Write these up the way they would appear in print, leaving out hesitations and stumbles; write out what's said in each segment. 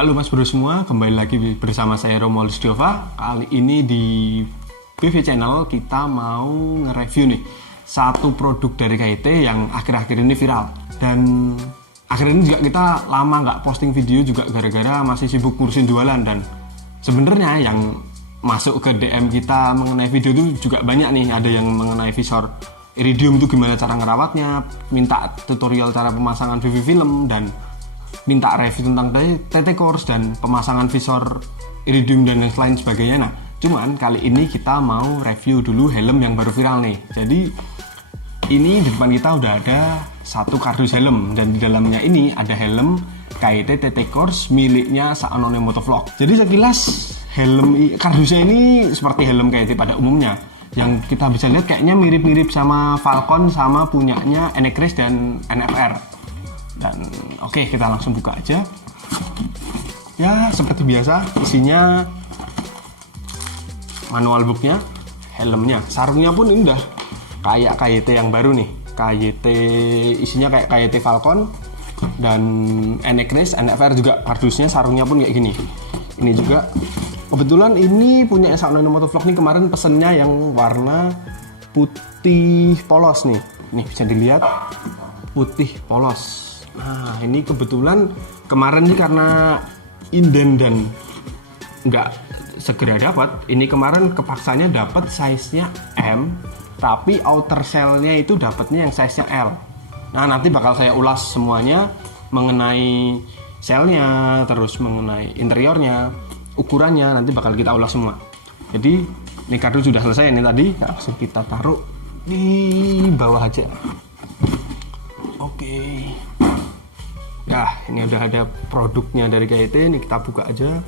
Halo Mas Bro semua, kembali lagi bersama saya Romualdus Diova. Kali ini di BV Channel kita mau nge-review nih satu produk dari KIT yang akhir-akhir ini viral. Dan akhir ini juga kita lama nggak posting video juga gara-gara masih sibuk ngurusin jualan. Dan sebenarnya yang masuk ke DM kita mengenai video itu juga banyak nih. Ada yang mengenai visor iridium itu gimana cara ngerawatnya, minta tutorial cara pemasangan VV film, dan minta review tentang TT Course dan pemasangan visor iridium dan lain sebagainya. Nah, cuman kali ini kita mau review dulu helm yang baru viral nih. Jadi ini di depan kita udah ada satu kardus helm, dan di dalamnya ini ada helm KIT TT Course miliknya Saanone Motovlog. Jadi sekilas helm kardusnya ini seperti helm KIT pada umumnya. Yang kita bisa lihat kayaknya mirip-mirip sama Falcon sama punyanya NX dan NFR. Dan oke, kita langsung buka aja. Ya, seperti biasa isinya manual booknya, helmnya, sarungnya pun ini udah kayak KIT yang baru nih. KIT isinya kayak KIT Falcon dan NX, NFR juga kardusnya, sarungnya pun kayak gini. Ini juga kebetulan ini punya Saanone Motovlog nih, kemarin pesennya yang warna putih polos nih. Nih bisa dilihat putih polos. Nah, ini kebetulan kemarin nih karena inden dan nggak segera dapat, ini kemarin kepaksanya dapat size-nya M, tapi outer shell-nya itu dapatnya yang size-nya L. Nah, nanti bakal saya ulas semuanya mengenai shell-nya, terus mengenai interiornya, ukurannya, nanti bakal kita ulas semua. Jadi, ini kardus sudah selesai ini tadi, langsung kita taruh di bawah aja. Oke. Ya, ini udah ada produknya dari KIT, ini kita buka aja.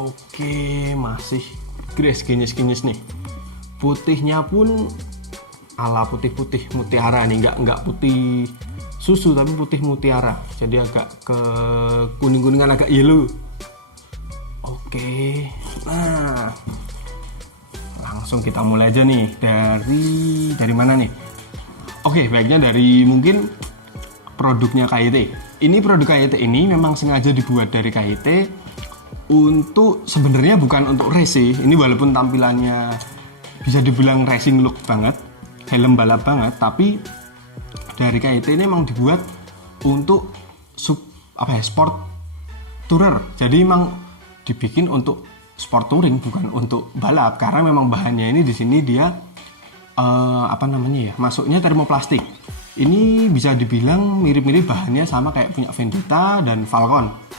Oke, masih gres kinyis-kinyis nih. Putihnya pun ala putih-putih mutiara nih, nggak putih susu tapi putih mutiara. Jadi agak ke kuning-kuningan, agak yellow. Oke, nah langsung kita mulai aja nih dari mana nih? Oke, baiknya dari mungkin produknya KIT. Ini produk KIT ini memang sengaja dibuat dari KIT untuk sebenarnya bukan untuk race sih. Ini walaupun tampilannya bisa dibilang racing look banget, helm balap banget, tapi dari KIT ini memang dibuat untuk sport tourer. Jadi memang dibikin untuk sport touring, bukan untuk balap, karena memang bahannya ini di sini dia masuknya termoplastik. Ini bisa dibilang mirip-mirip bahannya sama kayak punya Vendetta dan Falcon.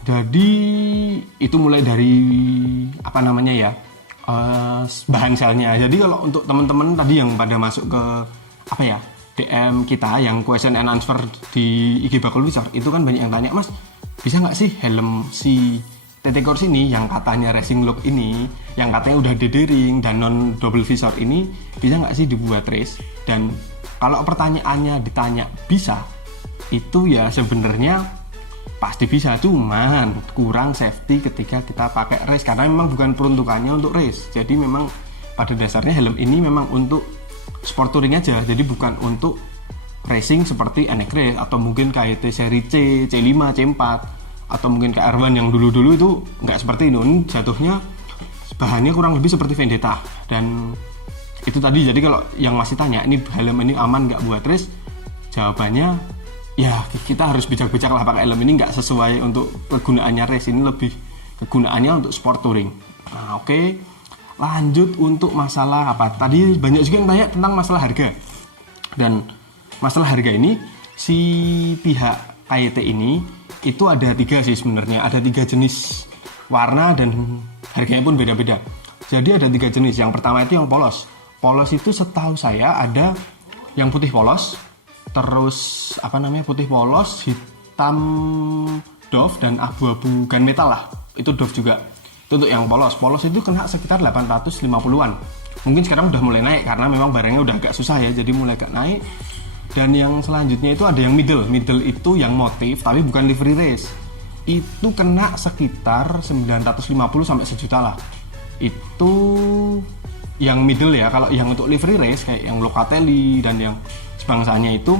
Jadi itu mulai dari bahan selnya. Jadi kalau untuk teman-teman tadi yang pada masuk ke DM kita yang question and answer di IG Bakul Visor, itu kan banyak yang tanya, Mas, bisa nggak sih helm si TT Course ini yang katanya racing look ini, yang katanya udah dedering dan non double visor ini, bisa nggak sih dibuat race? Dan kalau pertanyaannya ditanya bisa, itu ya sebenarnya pasti bisa, cuman kurang safety ketika kita pakai race, karena memang bukan peruntukannya untuk race. Jadi memang pada dasarnya helm ini memang untuk sport touring aja, jadi bukan untuk racing seperti NX Race atau mungkin KIT seri C, C5, C4 atau mungkin KR1 yang dulu-dulu itu nggak seperti itu. Ini jatuhnya bahannya kurang lebih seperti Vendetta. Dan itu tadi, jadi kalau yang masih tanya ini helm ini aman nggak buat race, jawabannya ya kita harus bijak-bijak lah pakai helm ini, nggak sesuai untuk kegunaannya race, ini lebih kegunaannya untuk sport touring. Nah, oke. Lanjut untuk masalah apa? Tadi banyak juga yang tanya tentang masalah harga. Dan masalah harga ini si pihak KYT ini itu ada 3 sih sebenarnya. Ada 3 jenis warna dan harganya pun beda-beda. Jadi ada 3 jenis. Yang pertama itu yang polos. Polos itu setahu saya ada yang putih polos, terus putih polos, hitam doff, dan abu-abu gunmetal lah. Itu doff juga. Itu untuk yang polos. Polos itu kena sekitar 850-an. Mungkin sekarang udah mulai naik karena memang barangnya udah agak susah ya, jadi mulai agak naik. Dan yang selanjutnya itu ada yang middle. Middle itu yang motif tapi bukan livery race. Itu kena sekitar 950 sampai 1 juta lah. Itu yang middle ya. Kalau yang untuk livery race kayak yang Locatelli dan yang sebangsanya itu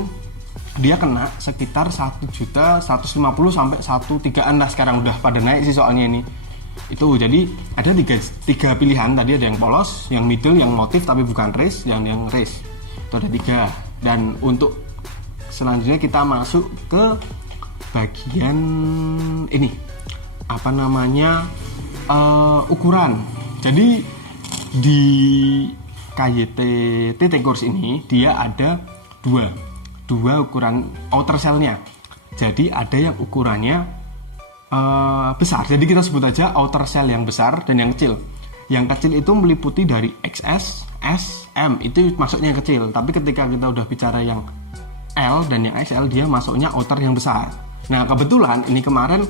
dia kena sekitar 1.150 sampai 1.300-an lah. Sekarang udah pada naik sih soalnya ini. Itu jadi ada tiga pilihan tadi, ada yang polos, yang middle, yang motif tapi bukan race, yang race. Itu ada 3. Dan untuk selanjutnya kita masuk ke bagian ini ukuran. Jadi di KYT TT Course ini dia ada dua ukuran outer cell-nya. Jadi ada yang ukurannya besar. Jadi kita sebut aja outer cell yang besar dan yang kecil. Yang kecil itu meliputi dari XS, S, M. Itu masuknya yang kecil. Tapi ketika kita udah bicara yang L dan yang XL, dia masuknya outer yang besar. Nah kebetulan ini kemarin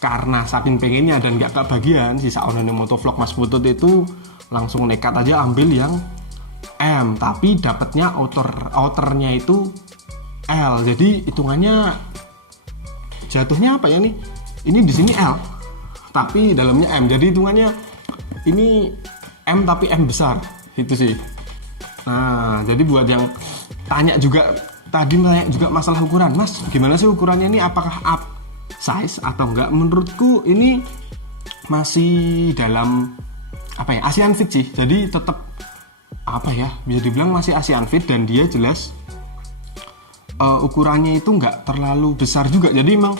karena saking pengennya dan gak kebagian, sisa online motovlog Mas Putut itu langsung nekat aja ambil yang M, tapi dapatnya outernya itu L. Jadi hitungannya jatuhnya apa ya nih? Ini di sini L, tapi dalamnya M. Jadi hitungannya ini M tapi M besar, itu sih. Nah, jadi buat yang tanya juga masalah ukuran, Mas, gimana sih ukurannya ini? Apakah up size atau enggak? Menurutku ini masih dalam ASEAN fit sih. Jadi tetap bisa dibilang masih ASEAN fit dan dia jelas ukurannya itu enggak terlalu besar juga. Jadi memang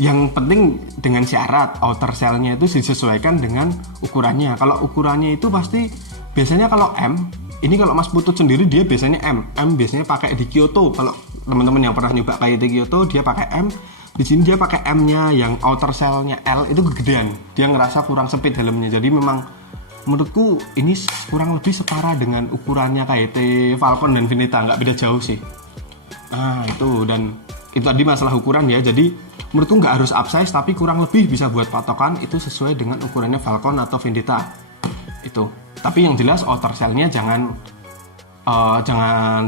yang penting dengan syarat outer cell-nya itu disesuaikan dengan ukurannya. Kalau ukurannya itu pasti biasanya kalau M, ini kalau Mas Putut sendiri dia biasanya M biasanya pakai di Kyoto. Kalau teman-teman yang pernah nyoba KYT Kyoto dia pakai M. Di sini dia pakai M-nya yang outer cell-nya L itu kegedean. Dia ngerasa kurang sempit helmnya. Jadi memang menurutku ini kurang lebih setara dengan ukurannya KYT Falcon dan Veneta, nggak beda jauh sih. Nah itu, dan itu tadi masalah ukuran ya. Jadi menurutku nggak harus upsize, tapi kurang lebih bisa buat patokan itu sesuai dengan ukurannya Falcon atau Vendetta itu. Tapi yang jelas outer cell-nya jangan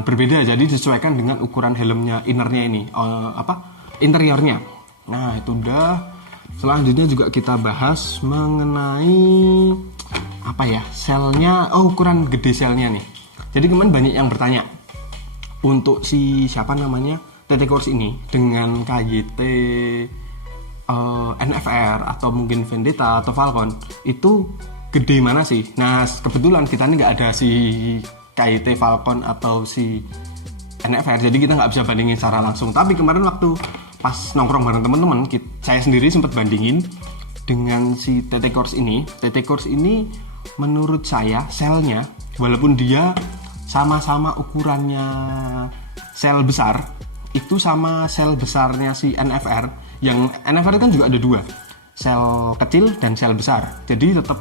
berbeda, jadi disesuaikan dengan ukuran helmnya, innernya ini interiornya. Nah itu udah. Selanjutnya juga kita bahas mengenai selnya, ukuran gede selnya nih. Jadi kemarin banyak yang bertanya untuk si TT Course ini dengan KYT NFR atau mungkin Vendetta atau Falcon itu gede mana sih? Nah kebetulan kita ini nggak ada si KYT Falcon atau si NFR, jadi kita nggak bisa bandingin secara langsung. Tapi kemarin waktu pas nongkrong bareng teman-teman, saya sendiri sempat bandingin dengan si TT Course ini. TT Course ini menurut saya selnya, walaupun dia sama-sama ukurannya sel besar, itu sama sel besarnya si NFR. Yang NFR kan juga ada 2, sel kecil dan sel besar, jadi tetap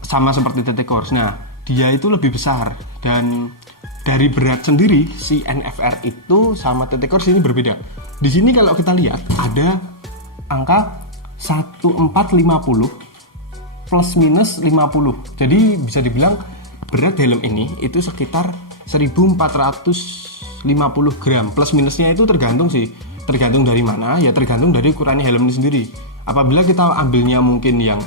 sama seperti TT Course. Nah dia itu lebih besar, dan dari berat sendiri si NFR itu sama TT Course ini berbeda. Di sini kalau kita lihat ada angka 1450 plus minus 50. Jadi bisa dibilang berat helm ini itu sekitar 1450 gram. Plus minusnya itu tergantung dari mana ya, tergantung dari ukurannya helm ini sendiri. Apabila kita ambilnya mungkin yang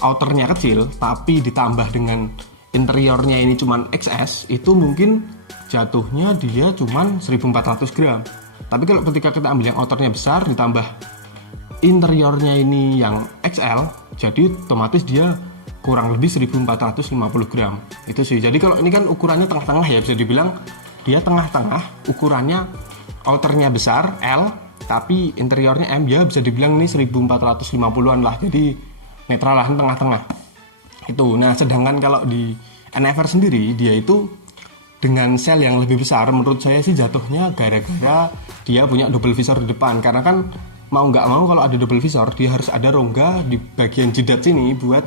outernya kecil tapi ditambah dengan interiornya ini cuman XS, itu mungkin jatuhnya dia cuman 1400 gram. Tapi kalau ketika kita ambil yang outernya besar ditambah interiornya ini yang XL, jadi otomatis dia kurang lebih 1450 gram. Itu sih. Jadi kalau ini kan ukurannya tengah-tengah ya, bisa dibilang dia tengah-tengah, ukurannya outernya besar L tapi interiornya M, ya bisa dibilang ini 1450-an lah. Jadi netral lah, tengah-tengah. Itu. Nah, sedangkan kalau di NFR sendiri dia itu dengan sel yang lebih besar, menurut saya sih jatuhnya gara-gara dia punya double visor di depan. Karena kan mau nggak mau kalau ada double visor, dia harus ada rongga di bagian jidat sini buat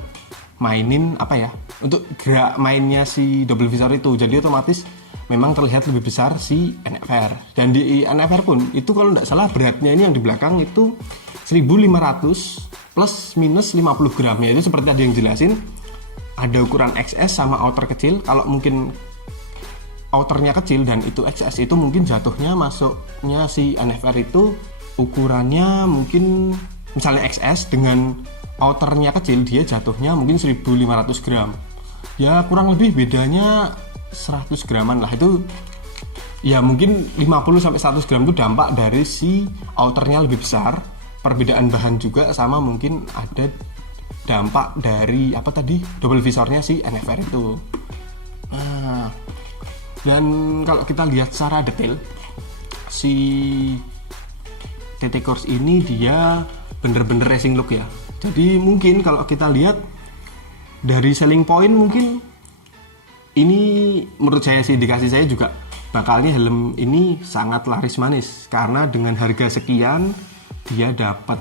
mainin apa ya, untuk gerak mainnya si double visor itu. Jadi otomatis memang terlihat lebih besar si NFR. Dan di NFR pun itu kalau nggak salah beratnya ini yang di belakang itu 1500 plus minus 50 gram. Ya itu seperti tadi yang jelasin, ada ukuran XS sama outer kecil. Kalau mungkin outernya kecil dan itu XS, itu mungkin jatuhnya masuknya si NFR itu ukurannya mungkin misalnya XS dengan outernya kecil, dia jatuhnya mungkin 1500 gram. Ya kurang lebih bedanya 100 graman lah. Itu ya mungkin 50-100 gram itu dampak dari si outernya lebih besar, perbedaan bahan juga, sama mungkin ada dampak dari apa tadi, double visornya si NFR itu. Nah, dan kalau kita lihat secara detail, si TT Course ini dia bener-bener racing look ya. Jadi mungkin kalau kita lihat dari selling point, mungkin ini menurut saya sih, indikasi saya juga bakalnya helm ini sangat laris manis. Karena dengan harga sekian dia dapat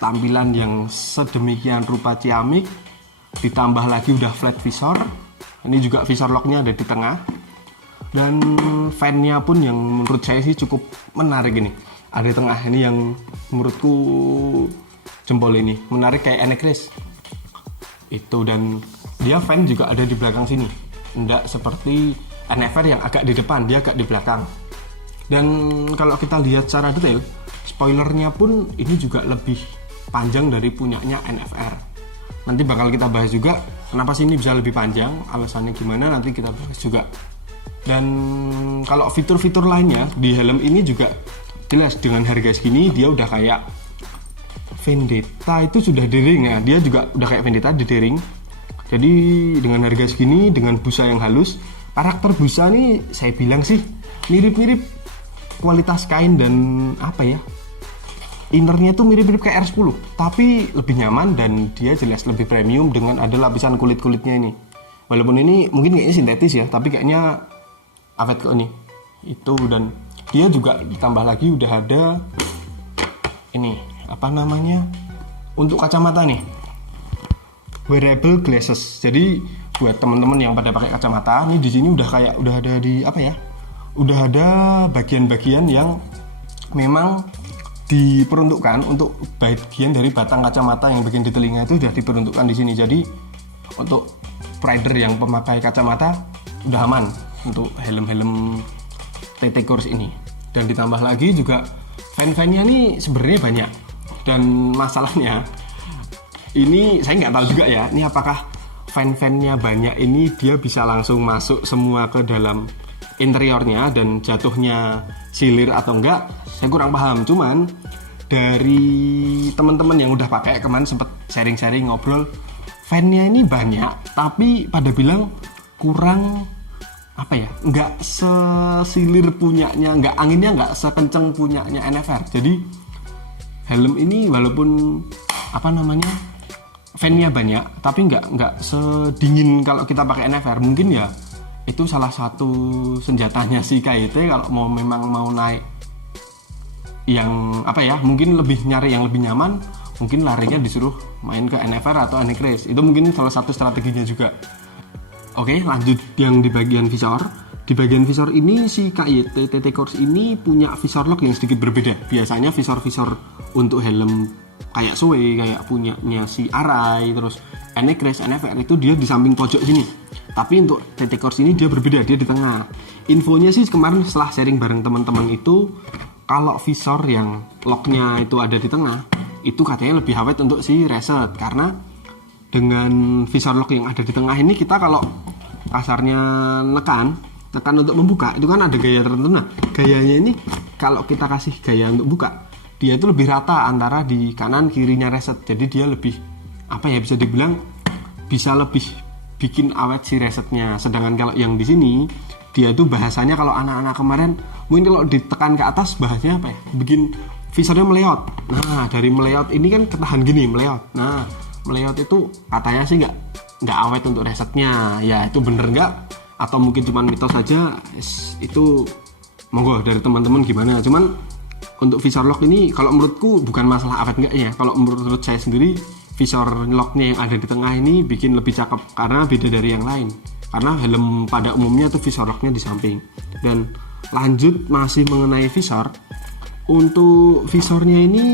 tampilan yang sedemikian rupa ciamik, ditambah lagi udah flat visor. Ini juga visor locknya ada di tengah. Dan fan-nya pun yang menurut saya sih cukup menarik ini. Ada di tengah ini yang menurutku jempol ini menarik kayak Anecrace itu. Dan dia fan juga ada di belakang sini, enggak seperti NFR yang agak di depan, dia agak di belakang. Dan kalau kita lihat secara detail, spoilernya pun ini juga lebih panjang dari punyanya NFR. Nanti bakal kita bahas juga kenapa sih ini bisa lebih panjang, alasannya gimana, nanti kita bahas juga. Dan kalau fitur-fitur lainnya di helm ini juga jelas, dengan harga segini dia udah kayak Vendetta itu sudah di ring ya, dia juga udah kayak Vendetta di ring. Jadi dengan harga segini, dengan busa yang halus, karakter busa nih saya bilang sih mirip-mirip kualitas kain dan apa ya, innernya tuh mirip-mirip kayak R10, tapi lebih nyaman dan dia jelas lebih premium dengan ada lapisan kulit-kulitnya ini. Walaupun ini mungkin kayaknya sintetis ya, tapi kayaknya awet kok ini itu. Dan dia juga ditambah lagi udah ada ini apa namanya, untuk kacamata nih, wearable glasses. Jadi buat teman-teman yang pada pakai kacamata nih, di sini udah ada di apa ya, udah ada bagian-bagian yang memang diperuntukkan untuk bagian dari batang kacamata yang bagian di telinga itu sudah diperuntukkan di sini. Jadi untuk rider yang pemakai kacamata udah aman untuk helm-helm TT Course ini. Dan ditambah lagi juga fan-fannya nih sebenarnya banyak. Dan masalahnya ini saya nggak tahu juga ya, ini apakah fan-fannya banyak ini dia bisa langsung masuk semua ke dalam interiornya dan jatuhnya silir atau enggak, saya kurang paham. Cuman dari teman-teman yang udah pakai, kemarin sempet sharing-sharing ngobrol, fan-nya ini banyak tapi pada bilang kurang apa ya, nggak sesilir punyanya, nggak anginnya nggak sekenceng punyanya NFR. Jadi helm ini walaupun apa namanya fan-nya banyak tapi nggak sedingin kalau kita pakai NFR. Mungkin ya itu salah satu senjatanya si KYT kalau memang mau naik yang apa ya, mungkin lebih nyari yang lebih nyaman, mungkin larinya disuruh main ke NFR atau Anecrace. Itu mungkin salah satu strateginya juga. Oke, lanjut yang di bagian visor. Di bagian visor ini si KYT TT Course ini punya visor lock yang sedikit berbeda. Biasanya visor-visor untuk helm kayak Zoe, kayak punyanya si Arai, terus Anecrace, NFR itu dia di samping pojok sini. Tapi untuk TT Course ini dia berbeda, dia di tengah. Infonya sih kemarin setelah sharing bareng teman-teman itu, kalau visor yang locknya itu ada di tengah, itu katanya lebih awet untuk si reset. Karena dengan visor lock yang ada di tengah ini, kita kalau kasarnya nekan untuk membuka, itu kan ada gaya tertentu. Nah, gayanya ini kalau kita kasih gaya untuk buka, dia itu lebih rata antara di kanan kirinya reset. Jadi dia lebih apa ya, bisa dibilang bisa lebih bikin awet si resetnya. Sedangkan kalau yang di sini dia itu bahasanya, kalau anak-anak kemarin mungkin kalau ditekan ke atas bahasanya apa ya, bikin visornya meleot. Nah, dari meleot ini kan ketahan gini meleot. Nah, meleot itu katanya sih nggak awet untuk resetnya. Ya itu bener nggak? atau mungkin cuma mitos saja, itu monggo dari teman-teman gimana. Cuman untuk visor lock ini kalau menurutku bukan masalah awet enggak ya. Kalau menurut saya sendiri visor locknya yang ada di tengah ini bikin lebih cakep karena beda dari yang lain. Karena helm pada umumnya tuh visor locknya di samping. Dan lanjut masih mengenai visor, untuk visornya ini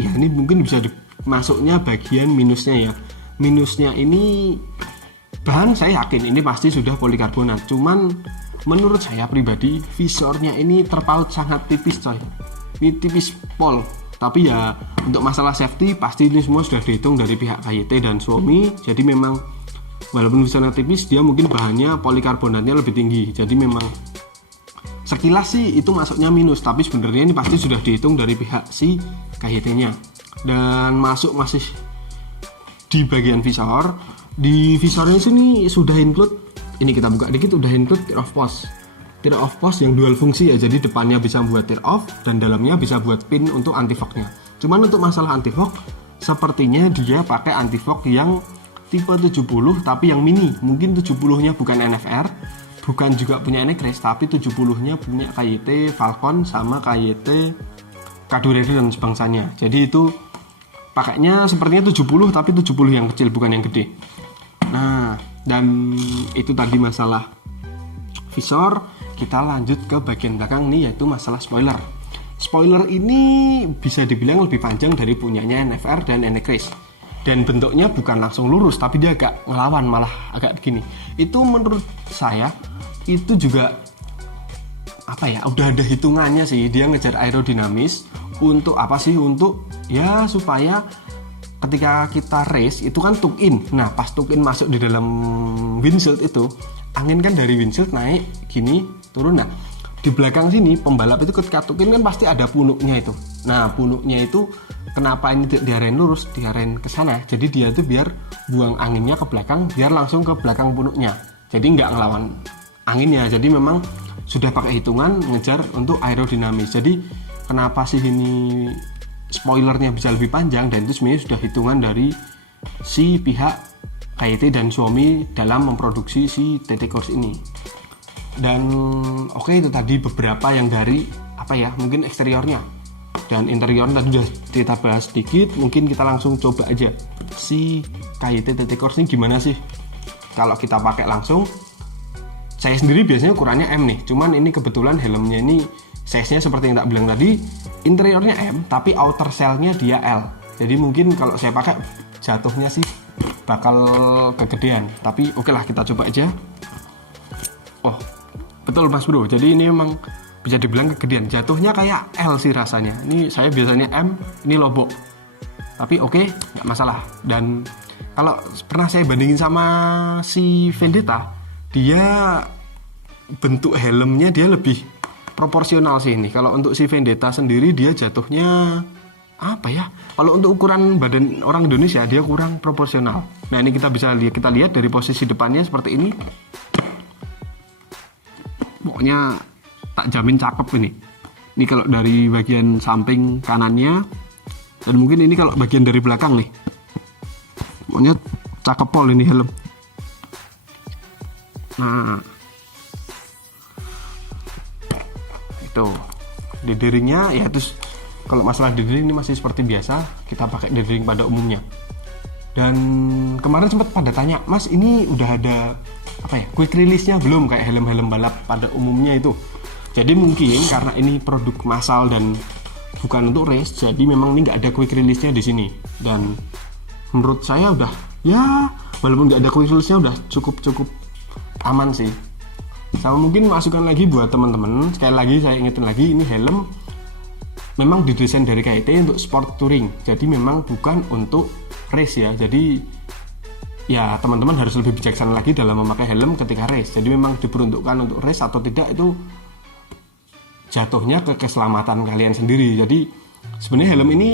ya ini mungkin bisa masuknya bagian minusnya ya. Minusnya ini bahan saya yakin ini pasti sudah polikarbonat, cuman menurut saya pribadi visornya ini terpaut sangat tipis coy, ini tipis pol. Tapi ya untuk masalah safety pasti ini semua sudah dihitung dari pihak KYT dan Xiaomi. Jadi memang walaupun visornya tipis, dia mungkin bahannya polikarbonatnya lebih tinggi, jadi memang sekilas sih itu masuknya minus, tapi sebenarnya ini pasti sudah dihitung dari pihak si KYT nya. Dan masuk masih di bagian visor. Di visornya sini sudah include, ini kita buka dikit, udah include tear off post. Tear off post yang dual fungsi ya, jadi depannya bisa buat tear off dan dalamnya bisa buat pin untuk anti fog-nya. Cuman untuk masalah anti fog, sepertinya dia pakai anti fog yang tipe 70 tapi yang mini. Mungkin 70-nya bukan NFR, bukan juga punya NCRES, tapi 70-nya punya KYT Falcon sama KYT Kado Raider dan sebangsanya. Jadi itu pakainya sepertinya 70 tapi 70 yang kecil bukan yang gede. Nah, dan itu tadi masalah visor. Kita lanjut ke bagian belakang nih, yaitu masalah spoiler. Spoiler ini bisa dibilang lebih panjang dari punyanya NFR dan NCRES. Dan bentuknya bukan langsung lurus, tapi dia agak ngelawan, malah agak begini. Itu menurut saya itu juga apa ya, udah ada hitungannya sih. Dia ngejar aerodinamis untuk apa sih? Untuk ya supaya ketika kita race itu kan tuck in. Nah pas tuck in masuk di dalam windshield itu, angin kan dari windshield naik gini turun. Nah di belakang sini pembalap itu ketika tuck in kan pasti ada punuknya itu. Nah punuknya itu kenapa ini tidak diarahin lurus, diarahin ke sana. Jadi dia itu biar buang anginnya ke belakang, biar langsung ke belakang punuknya. Jadi nggak ngelawan anginnya. Jadi memang sudah pakai hitungan ngejar untuk aerodinamis. Jadi kenapa sih ini spoilernya bisa lebih panjang, dan itu sebenarnya sudah hitungan dari si pihak KYT dan Xiaomi dalam memproduksi si TT Course ini. Dan oke, itu tadi beberapa yang dari apa ya, mungkin eksteriornya. Dan interiornya tadi sudah kita bahas sedikit. Mungkin kita langsung coba aja si KYT TT Course ini gimana sih kalau kita pakai langsung. Saya sendiri biasanya ukurannya M nih, cuman ini kebetulan helmnya ini size-nya seperti yang tak bilang tadi, interiornya M tapi outer shell-nya dia L. Jadi mungkin kalau saya pakai jatuhnya sih bakal kegedean, tapi oke lah kita coba aja. Oh betul mas bro, jadi ini memang bisa dibilang kegedean, jatuhnya kayak L sih rasanya. Ini saya biasanya M, ini lobok, tapi oke, nggak masalah. Dan kalau pernah saya bandingin sama si Vendetta, dia bentuk helmnya dia lebih proporsional sih ini. Kalau untuk si Vendetta sendiri dia jatuhnya apa ya? Kalau untuk ukuran badan orang Indonesia dia kurang proporsional. Nah ini kita lihat dari posisi depannya seperti ini. Pokoknya tak jamin cakep ini. Ini kalau dari bagian samping kanannya, dan mungkin ini kalau bagian dari belakang nih. Pokoknya cakep pol ini helm. Nah itu dederingnya ya, terus kalau masalah dedering ini masih seperti biasa, kita pakai dedering pada umumnya. Dan kemarin sempat pada tanya, mas ini udah ada apa ya, quick release-nya belum kayak helm-helm balap pada umumnya itu. Jadi mungkin karena ini produk massal dan bukan untuk race, jadi memang ini nggak ada quick release-nya di sini. Dan menurut saya udah ya, walaupun nggak ada quick release-nya udah cukup aman sih. Sama mungkin masukan lagi buat teman-teman, sekali lagi saya ingetin lagi, ini helm memang didesain dari KYT untuk sport touring, jadi memang bukan untuk race ya. Jadi ya teman-teman harus lebih bijaksana lagi dalam memakai helm ketika race. Jadi memang diperuntukkan untuk race atau tidak itu jatuhnya ke keselamatan kalian sendiri. Jadi sebenarnya helm ini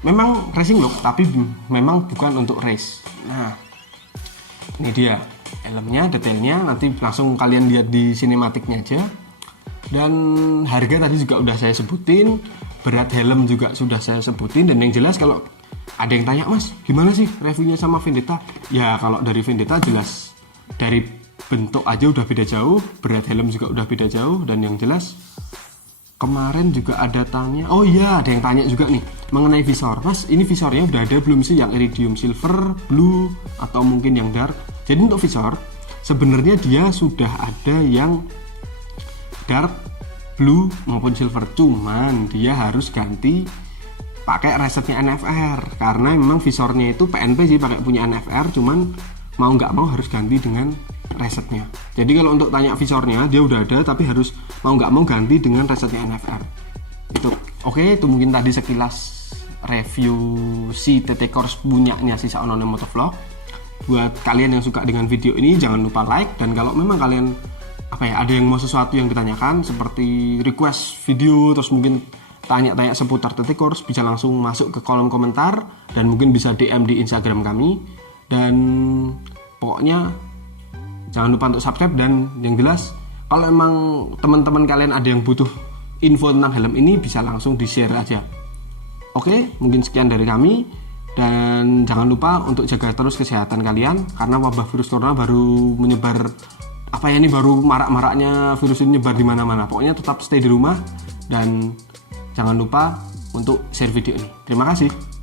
memang racing look, tapi memang bukan untuk race. Nah ini dia helmnya, detailnya nanti langsung kalian lihat di sinematiknya aja. Dan harga tadi juga udah saya sebutin, berat helm juga sudah saya sebutin. Dan yang jelas kalau ada yang tanya, mas gimana sih reviewnya sama Vendetta, ya kalau dari Vendetta jelas dari bentuk aja udah beda jauh, berat helm juga udah beda jauh. Dan yang jelas kemarin juga ada tanya, oh iya ada yang tanya juga nih mengenai visor. Mas, ini visornya udah ada belum sih yang iridium silver, blue, atau mungkin yang dark? Jadi untuk visor sebenarnya dia sudah ada yang dark, blue maupun silver, cuman dia harus ganti pakai resetnya NFR karena memang visornya itu PNP sih, pakai punya NFR, cuman mau nggak mau harus ganti dengan resetnya. Jadi kalau untuk tanya visornya dia udah ada, tapi harus mau nggak mau ganti dengan resetnya NFR. Itu oke, itu mungkin tadi sekilas review si TT Course punyanya si Saonono Motovlog. Buat kalian yang suka dengan video ini jangan lupa like, dan kalau memang kalian ada yang mau sesuatu yang ditanyakan seperti request video, terus mungkin tanya-tanya seputar TT Course, bisa langsung masuk ke kolom komentar dan mungkin bisa DM di Instagram kami. Dan pokoknya jangan lupa untuk subscribe, dan yang jelas kalau emang teman-teman kalian ada yang butuh info tentang helm ini bisa langsung di-share aja. Oke, mungkin sekian dari kami, dan jangan lupa untuk jaga terus kesehatan kalian karena wabah virus corona baru menyebar, ini baru marak-maraknya virus ini nyebar di mana-mana. Pokoknya tetap stay di rumah dan jangan lupa untuk share video ini. Terima kasih.